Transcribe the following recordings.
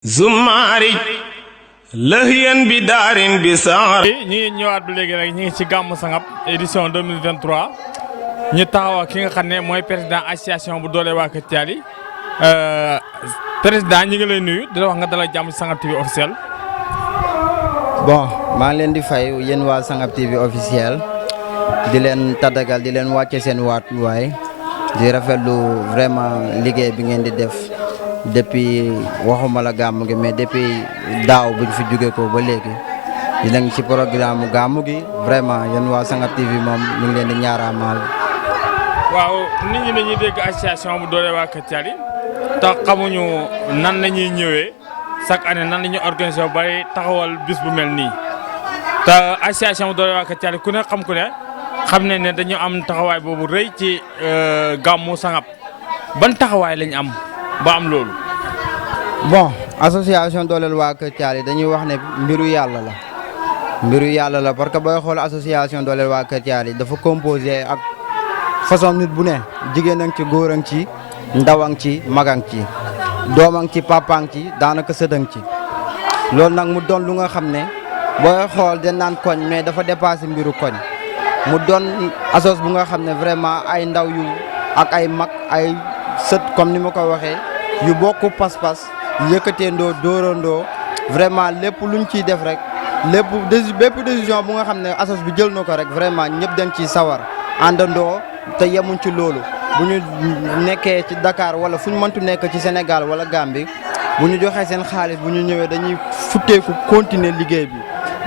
Zumari lëhyen bi daarin bi saar. ñu ngi ñëwaat ba léegi rek ñu ngi ci gàmmu Sangap édition 2023 ñu taxaw ki nga xam ne mooy président association bu doole waa Kër Thialy président ñu ngi lay nuyu di la wax nga dalal jàmm ci Sangap TV officiel. bon maa ngi leen di fay yéen waa Sangap TV officiel di leen tàggatal di leen wàcce seen waay di rafetlu vraiment liggéey bi ngeen di def depuis waxuma la gàmmu gi mais depuis daaw buñ fi jóge ko ba léegi dinañ ci programme gàmmu gi vraiment yéen waa Sangap TV moom ñu ngi leen di ñaaraamaal. waaw nit ñi dañuy dégg association bu doole waa Kër Thialy te xamuñu nan la ñuy ñëwee chaque année nan la ñuy organiser ba taxawal bis bu mel nii te association bu doole waa Kër Thialy ku ne xam nañ ne dañu am taxawaay boobu rëy ci gàmmu Sangap ban taxawaay lañ am ba am loolu. bon association dooleel waa Kër Thialy dañuy wax ne mbiru yàlla la parce que booy xool association dooleel waa Kër Thialy dafa composé ak façon nit bu ne jigéen a ngi ci góor a ngi ci ndaw a ngi ci mag a ngi ci doom a ngi ci papa a ngi ci daanaka sët a ngi ci loolu nag mu doon lu nga xam ne booy xool dañ naan koñ mais dafa dépassé mbiru koñ mu doon assos bu nga xam ne vraiment ay ndaw yu ak ay mag ay sët comme ni ma ko waxee yu bokk pas-pas yëkkateendoo dóorandoo vraiment lépp luñ ciy def rek bépp décision bu nga xam ne assos bi jël na ko rek vraiment ñëpp dañ ciy sawar àndandoo te yemuñ ci loolu bu ñu nekkee ci Dakar wala fu ñu mëntu nekk ci Sénégal wala Gambie bu ñu joxee seen xaalis bu ñu ñëwee dañuy futteeku continuer liggéey bi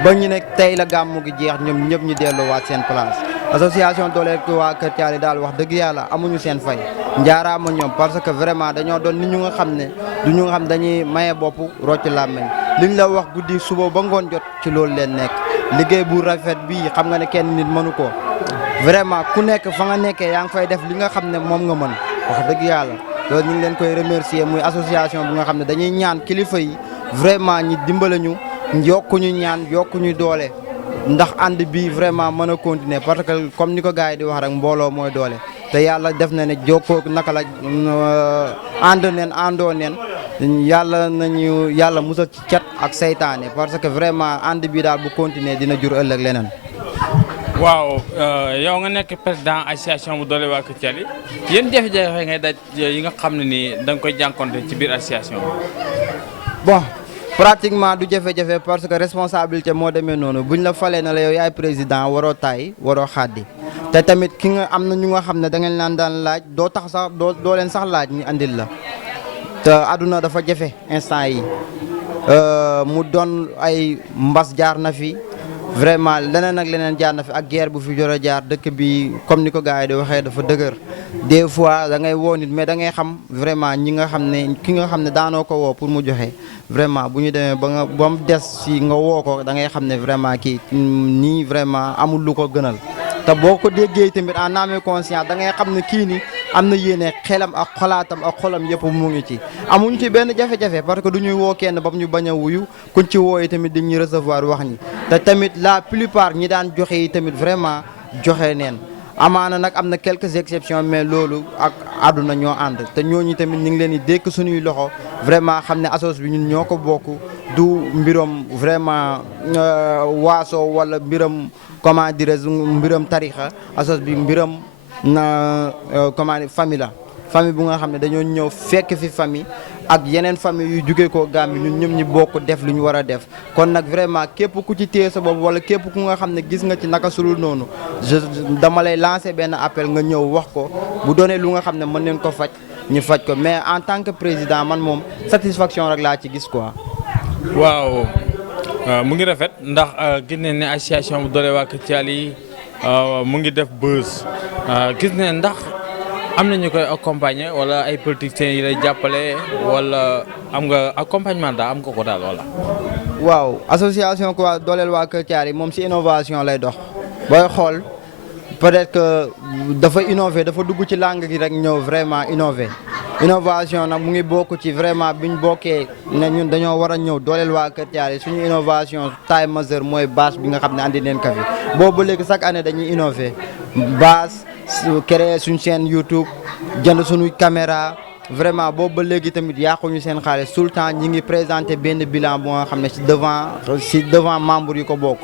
ba ñu ne tey la gàmmu gi jeex ñoom ñëpp ñu delluwaat seen place association dooleel ko waa Kër Thialy daal wax dëgg yàlla amuñu seen fay njaaraama ñoom parce que vraiment dañoo doon nit ñu nga xam ne du ñu nga xam dañuy maye bopp rocc làmmeñ liñ la wax guddi suba ba ngoon jot ci loolu leen nekk liggéey bu rafet bii xam nga ne kenn nit mënu ko vraiment ku nekk fa nga nekkee yaa ngi fay def li nga xam ne moom nga mën wax dëgg yàlla loolu ñu ngi leen koy remercier muy association bu nga xam ne dañuy ñaan kilifa yi vraiment ñi dimbale ñu yokkuñu ñaan yokkuñu doole ndax ànd bi vraiment mën a continuer parce que comme ni ko gars yi di wax rek mbooloo mooy doole te yàlla def na ne jokkoo naka la àndoo neen yàlla musal ci cat ak seytaane parce que vraiment ànd bi daal bu continuer dina jur ëllëg leneen. waaw yow nga nekk président association bu doole waa Kër Thialy yéen jafe-jafe ngay daj yi nga xam ne nii da nga koy jànkonte ci biir association bon pratiquement du jafe-jafe parce que responsabilité moo demee noonu buñ la falee na la yow yaay président waroo taay waroo xaddi te tamit ki nga am na ñu nga xam ne da ngeen laan daan laaj doo tax sax doo leen sax laaj ñu andil la te àdduna dafa jafe instant yi mu doon ay mbas jaar na fi vraiment leneen ak leneen jaar na fi ak guerre bu fi jot a jaar dëkk bi comme ni ko gars yi di waxee dafa dëgër des fois da ngay woo nit mais da ngay xam vraiment ñi nga xam ne ki nga xam ne daanoo ko woo pour mu joxe vraiment bu ñu demee ba mu des si nga woo ko da ngay xam ne vraiment kii nii vraiment amul lu ko gënal te boo ko déggee tamit en âme et conscience da ngay xam ne kii ni am na yéene xelam ak xalaatam ak xolam yëpp mu ngi ci amuñ ci benn jafe-jafe parce que du ñuy woo kenn ba ñu bañ a wuyu kuñ ci wooyee tamit dañuy recevoir wax ñi te tamit la plupart ñi daan joxe yi tamit vraiment joxe neen amaana nag am na quelques exceptions mais loolu ak àdduna ñoo ànd te ñooñu tamit ñu ngi leen di dékk suñuy loxo vraiment xam ne assos bi ñun ñoo ko bokk du mbiram vraiment waaso wala mbiram comment dirais-je mbiram tarixa assos bi mbiram na comment famille bu nga xam ne dañoo ñëw fekk fi famille ak yeneen famille yu jugee koo Gambie ñun ñëpp ñi bokk def lu ñu war a def kon nag vraiment képp ku ci téye sa bopp wala képp ku nga xam ne gis nga ci naka sulul noonu dama lay lancer benn appel nga ñëw wax ko bu doonee lu nga xam ne mën neen ko faj ñu faj ko mais en tant que président man moom satisfaction rek laa ci gis quoi. waaw mu ngi rafet ndax gis nañ ne association bu doole waa Kër Thialy mu ngi def buzz gis ne ndax am na ñu koy accompagner wala ay politiciens yi lay jàppale wala am nga accompagnement daal am nga ko daal wala. waaw association ko dooleel waa Kër Thialy moom si innovation lay dox booy xool peut-être que dafa innover dafa dugg ci langue gi rek ñëw vraiment innovation nag mu ngi bokk ci vraiment biñ bokkee ne ñun dañoo war a ñëw dooleel waa Kër Thialy suñu innovation taille majeure mooy bâche bi nga xam ne andi neen ka fi boobu ba léegi chaque année dañuy innover bâche créer suñu chaîne YouTube jënd suñu caméra vraiment boobu ba léegi tamit yàquñu seen xaalis tout le temps ñi ngi présenté benn bilan bu nga xam ne ci devant membre yi ko bokk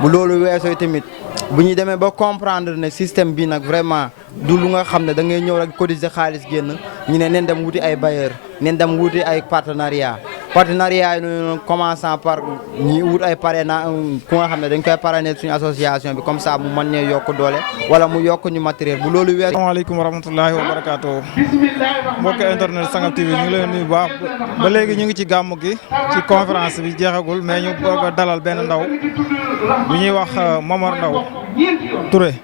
bu loolu weesoo tamit bu ñu demee ba comprendre ne système bi nag vraiment du lu nga xam ne da ngay ñëw rek cotiser xaalis génn ñu ne neen dem wuti ay bailleurs neen dem wuti ay partenariat yi noonu commençant par ñi wut ay parrainage ku nga xam ne dañ koy parrainer suñu association bi comme ça mu mën ñee yokk doole wala mu yokk ñu matériel bu loolu weesoo. asalaamaaleykum wa rahmatullahi wa barakaatu mbokki internet Sangam TV ñu ngi leen nuyu baax ba léegi ñu ngi ci gàmmu gi ci conférence bi jeexagul mais ñu bëgg a dalal benn ndaw bu ñuy wax Momar Ndao Touré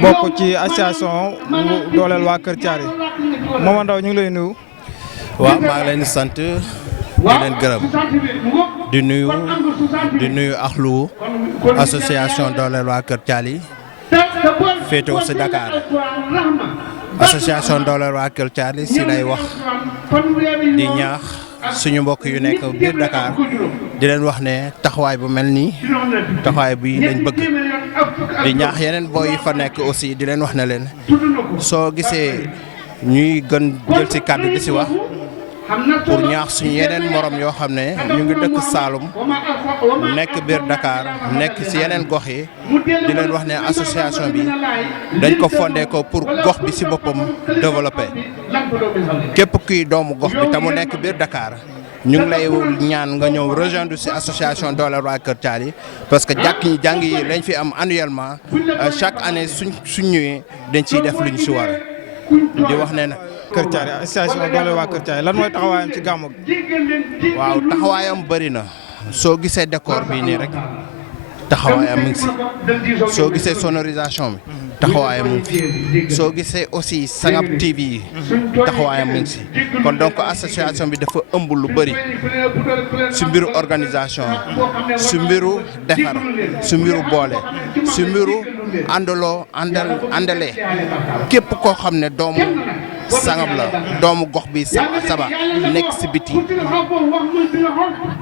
bokk ci association bu dooleel waa Kër Thialy Momar Ndao ñu ngi lay nuyu. waaw maa ngi leen di sant di leen gërëm di nuyu axlu association dooleel waa Kër Thialy féetewoo si Dakar association dooleel waa Kër Thialy si lay wax di ñaax suñu mbokk yu nekk biir Dakar di leen wax ne taxawaay bu mel nii taxawaay bi lañ bëgg di ñaax yeneen booy yi fa nekk aussi di leen wax ne leen soo gisee ñuy gën jël si kàddu di si wax pour ñaax suñu yeneen morom yoo xam ne ñu ngi dëkk Saloum nekk biir Dakar nekk si yeneen gox yi di leen wax ne association bi dañ ko fondé ko pour gox bi si boppam développé képp kuy doomu gox bi te mu nekk biir Dakar ñu ngi lay ñaan nga ñëw rejoindre si association dooleel waa Kër Thialy parce que jàng yi lañ fi am annuellement chaque année suñ ñëwee dañ ciy def lu ñu si war di wax ne nag Kër Thialy association dooleel waa Kër Thialy lan mooy taxawaayam ci gàmmu gi. waaw taxawaayam bëri na soo gisee décor bii nii rek taxawaayam mu ngi si soo gisee sonorisation bi taxawaayam mu ngi fi soo gisee aussi Sangam TV yi taxawaayam mu ngi si kon donc association bi dafa ëmb lu bëri si mbiru organisation si mbiru defar si mbiru boole si mbiru àndalee képp koo xam ne doomu Sangam la doomu gox bi saba nekk si biti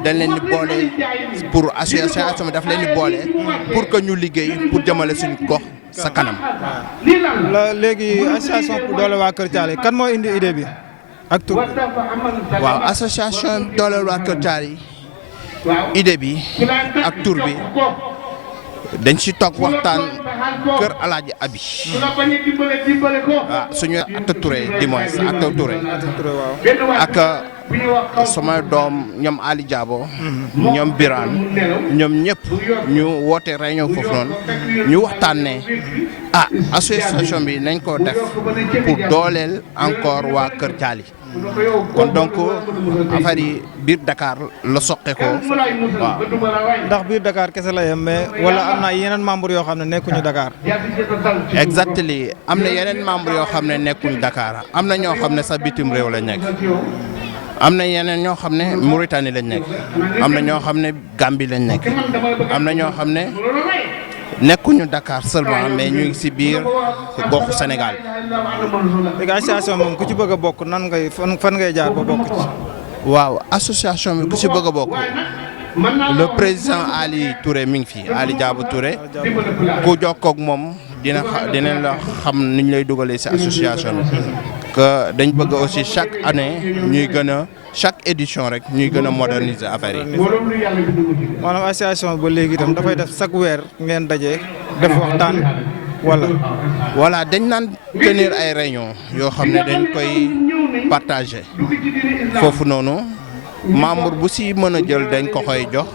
dañ leen di boole pour association bi daf leen di boole pour que ñu liggéey pour jëmale suñu gox sa kanam. léegi association pour dooleel waa Kër Thialy kan moo indi idée bi ak tur bi. waaw association dooleel waa Kër Thialy idée bi ak tur bi dañ si toog waxtaan kër Alaaji Abi suñu Atta Touré dimanche Atta Touré ak sama doom ñoom Ali Diabo ñoom Birane ñoom ñëpp ñu woote réunion foofu noonu ñu waxtaan ne association bi nañ ko def pour dooleel encore waa Kër Thialy kon donc affaire yi biir Dakar la soqe ko waaw. ndax biir Dakar kese la yem mais wala am na yeneen membre yoo xam ne nekkuñu Dakar. exactement am na yeneen membre yoo xam ne nekkuñu Dakar am na ñoo xam ne sa bitim réew lañ nekk. am na yeneen ñoo xam ne Mauritanie lañ nekk am na ñoo xam ne Gambie lañ nekk am na ñoo xam ne nekkuñu Dakar seulement mais ñu ngi si biir goxu Sénégal. léegi association moom ku ci bëgg a bokk nan ngay fan ngay jaar ba bokk ci. waaw association bi ku ci bëgg a bokk le président Ali Touré mi ngi fi Ali Diabo Touré ku jokkoo ak moom dina la xam ni ñu lay dugalee si association bi. que dañ bëgg aussi chaque année ñuy gën a chaque édition rek ñuy gën a moderniser affaire yi. maanaam association ba léegi itam dafay def chaque weer ngeen daje def waxtaan wala. voilà dañ naan tenir ay réunion yoo xam ne dañ koy partager foofu noonu membre bu si mën a jël dañ ko koy jox.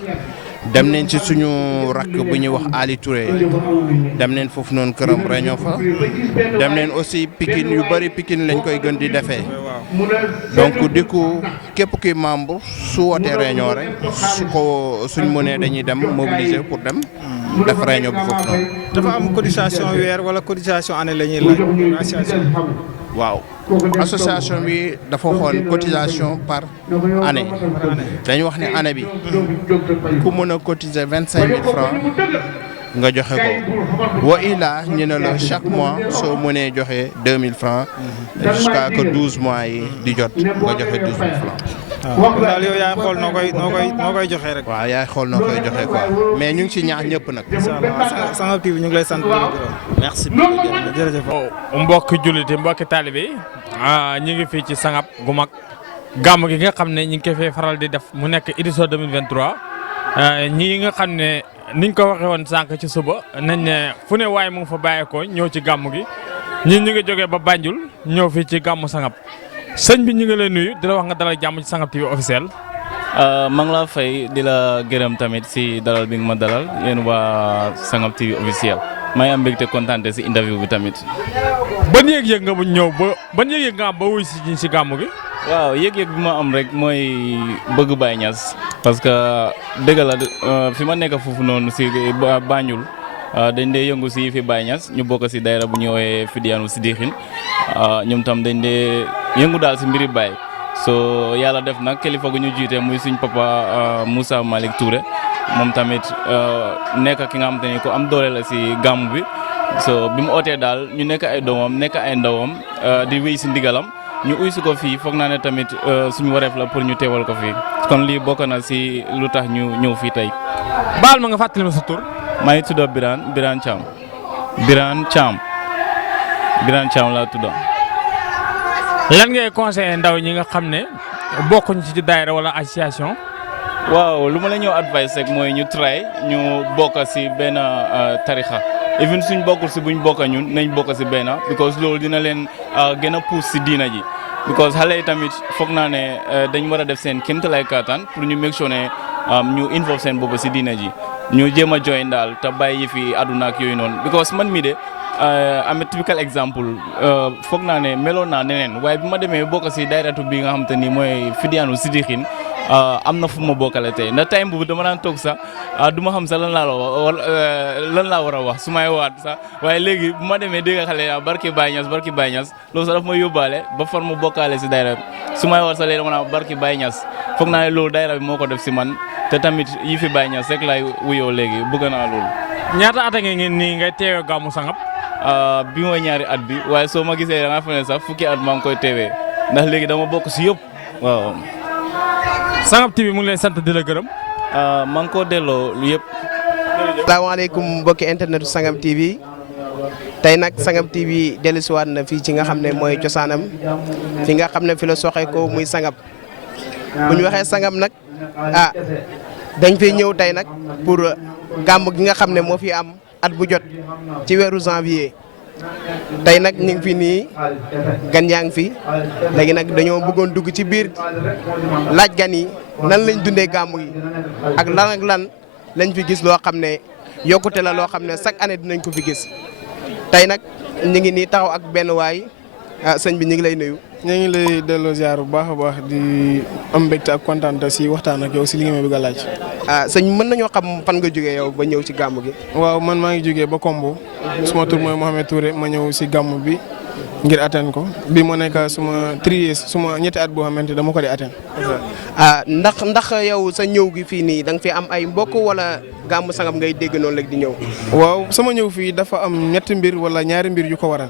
dem nañ ci suñu rakk bu ñuy wax Ali Touré dem nañ foofu noonu këram réunion fa dem nañ aussi Pikine yu bëri Pikine lañ koy gën di defee donc du coup képp kuy membre su wootee réunion rek suñ mënee dañuy dem mobiliser pour dem def réunion bi foofu noonu. dafa am cotisation weer wala cotisation année la ñuy laaj association. waaw association bi dafa xool cotisation par année dañu wax ne année bi ku mën a cotiser 25 000 francs nga joxe ko wa ila ñu ne la chaque mois soo mënee joxe 2000 francs jusqu'à que 12 mois yi di jot nga joxe 12 000 francs. waaw kon daal yow yaay xool noo koy joxee rek. waaw yaay xool noo koy joxe quoi mais ñu ngi ci ñaax ñëpp nag. incha allah Sangap TV ñu ngi lay sant di la gërëm. merci beaucoup jërëjëf. mbokki julliti mbokki taalibe yi ñu ngi fii ci Sangap gu mag gàmm gi nga xam ne ñu ngi koy fee faral di def mu nekk édition 2023 ñii nga xam ne niñ ko waxee woon sànq ci suba nañ ne fu ne waaye mu ngi fa bàyyeekoo ñëw ci gàmm gi ñii ñu ngi jógee ba Banjul ñëw fii ci gàmmu Sangap sëñ bi ñu ngi lay nuyu di la wax nga dalal jàmm ci Sangap TV officiel. maa ngi laa fay di la gërëm tamit si dalal bi nga ma dalal yéen waa Sangap TV officiel maa ngi am mbégte kontaante si interview bi tamit. ban yëg-yëg nga bu ñëw ba ban yëg-yëg nga am ba wuy si gàmm gi. waaw yëg-yëg bi ma am rek mooy bëgg Baye Niass parce que dëgg la fi ma nekk foofu noonu si Banjul dañ dee yëngu si fi Baye Niass ñu bokk si daayra bu ñu woowee Fidiyaanu Sidixin ñoom tam dañ dee yëngu daal si mbiri Baye so yàlla def nag kilifa gu ñu jiite muy suñ papa Moussa Malick Touré moom tamit nekk ki nga xam te ni ko am doole la si gàmm bi so bi mu ootee daal ñu nekk ay doomam nekk ay ndawam di wéy si ndigalam ñu uy si ko fii foog naa ne tamit suñu wareef la pour ñu teewal ko fii kon lii bokk na si lu tax ñu ñëw fii tey. baal ma nga fàttali ma sa tur. maa ngi tudd Birane Thiam laa tudd. lan ngay conseillé ndaw ñi nga xam ne bokkuñ ci daayira wala association. waaw lu ma la ñëw advice rek mooy ñu try ñu bokk si benn tarixa even suñ bokkul si buñ bokk ñun nañ bokk si benn because loolu dina leen gën a pousse si diina ji because xale yi tamit foog naa ne dañ war a def seen kéemtalaay kàttan pour ñu make sure ne ñu involve seen bopp si diina ji ñu jéem a join daal te bàyyi yi fi àdduna ak yooyu noonu because man mii de am typical exemple foog naa ne meloon naa neneen waaye bi ma demee bokk si dayratu bi nga xam te ni mooy Fidiyaanu Sidixin am na fu ma bokkale tey ndax time boobu dama daan toog sax du ma xam sax lan laa war a wax su may waat sax waaye léegi bu ma demee dégg xale ya barki Baye Niass loolu sax daf ma yóbbaale ba far mu bokkaale si dayra bi su may waat sax léegi dama naan barki Baye Niass foog naa ne loolu dayra bi moo ko def si man te tamit yi fi Baye Niass rek laay wuyoo léegi bëgg naa loolu. ñaata at ngeen nii ngay teewee gàmmu Sangap. bi mooy ñaari at bi waaye soo ma gisee da nga fa ne sax fukki at maa ngi koy teewee ndax léegi dama bokk si yëpp waaw. Sangap TV mu ngi lay sant di la gërëm. maa ngi koo delloo lu yëpp. asalaamaaleykum mbokki internet Sangap TV tey nag Sangap TV dellusiwaat na fii ci nga xam ne mooy cosaanam fi nga xam ne fi la soxee ko muy Sangap bu ñu waxee Sangap nag dañ fi ñëw tey nag pour gàmm gi nga xam ne moo fi am at bu jot ci weeru janvier tey nag ñu ngi fi nii gan yaa ngi fi léegi nag dañoo bëggoon dugg ci biir laaj gan yi nan lañ dundee gàmm gi ak lan lañ fi gis loo xam ne yokkute la loo xam ne chaque année dinañ ko fi gis tey nag ñu ngi nii taxaw ak benn waay sëñ bi ñu ngi lay nuyu. ñu ngi lay delloo ziar bu baax a baax di am mbégte ak kontaan si waxtaan ak yow si li nga ma bëgg a laaj. sëñ mën nañoo xam fan nga jógee yow ba ñëw ci gàmm gi. waaw man maa ngi jógee ba Kombo. suma tur mooy Mohamed Touré ma ñëw si gàmm bi ngir atteindre ko bi ma nekk suma suma ñetti at boo xamante dama ko di atteindre. ndax yow sa ñëw gi fii nii da nga fi am ay mbokk wala gàmm Sangap ngay dégg noonu rek di ñëw. waaw sama ñëw fii dafa am ñetti mbir wala ñaari mbir yu ko waral.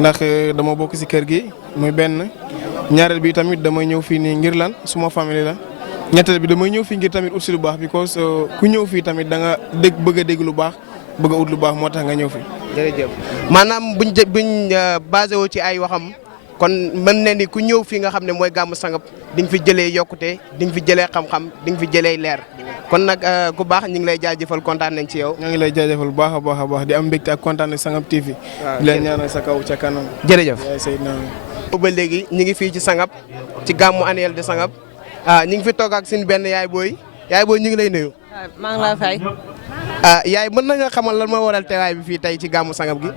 ndax dama bokk si kër gi muy benn ñaareel bi tamit damay ñëw fii nii ngir lan suma famille la ñetteel bi damay ñëw fii ngir tamit ut si lu baax because ku ñëw fii tamit da nga bëgg a dégg lu baax bëgg a ut lu baax moo tax nga ñëw fii. jërëjëf maanaam buñ basé woo ci ay waxam kon mën na ni ku ñëw fii nga xam ne mooy gàmmu Sangap di nga fi jëlee yokkute di nga fi jëlee xam-xam di nga fi jëlee leer kon nag ku baax ñu ngi lay jaajëfal kontaan nañ ci yow. ñoo ngi lay jaajëfal bu baax a baax a baax di am mbégte ak kontaan ak Sangap TV. di leen ñaanal sa kaw ca kanam. jërëjëf. Seydina. ba léegi ñu ngi fii ci Sangap ci gàmmu annuel de Sangap ñu ngi fi toog ak suñu benn yaay booy ñu ngi lay nuyu. maa ngi lay fay. yaay mën na nga xamal lan moo waral teewaay bi fii tey ci gàmmu Sangap gi.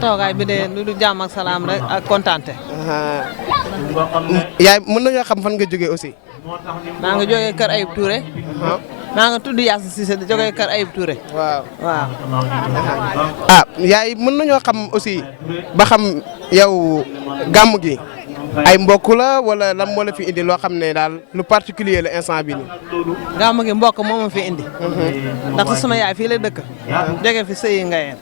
toogaay bi de lu du jàmm ak salaam rek ak kontaante. yaay mën na nga xam fan nga jógee aussi. maa ngi jógee kër Ayib Touré. maa ngi tudd Yacine Cissé di jógee kër Ayib Touré. waaw. yaay mën nañoo xam aussi ba xam yow gàmm gi ay mbokk la wala lan moo la fi indi loo xam ne daal lu particulier la instant bi nii. gàmm gi mbokk moo ma fi indi. ndaxte sama yaay fii la dëkk. jóge fi sëyi ngayeen.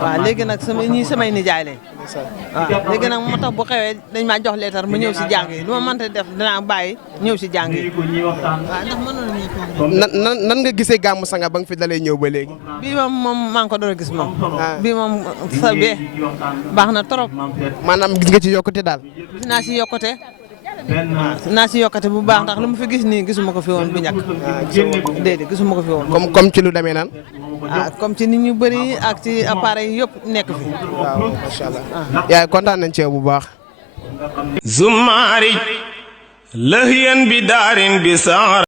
waaw léegi nag samay nijaay lañ. waaw léegi nag moo tax bu xewee dañ maa jox leetar ma ñëw si jàng yi lu ma mënta def dinaa bàyyi ñëw si jàng yi waaw ndax mënoon nañu toog. nan nga gisee gàmmu Sangam ba nga fi dalee ñëw ba léegi. bii moom maa ngi ko doon gis moom. bii moom sa bee baax na trop. maanaam gis nga ci yokkute daal. gis naa si yokkute. naa si yokkate bu baax ndax lu ma fi gis nii gisuma ko fi woon bu njëkk. déedéet gisuma ko fi woon. comme ci lu demee naan. comme ci nit ñu bëri ak ci appareil yëpp nekk fi. waaw macha allah. yaay kontaan nañ ci bu baax. zumaari lahyan bi daarin bi saar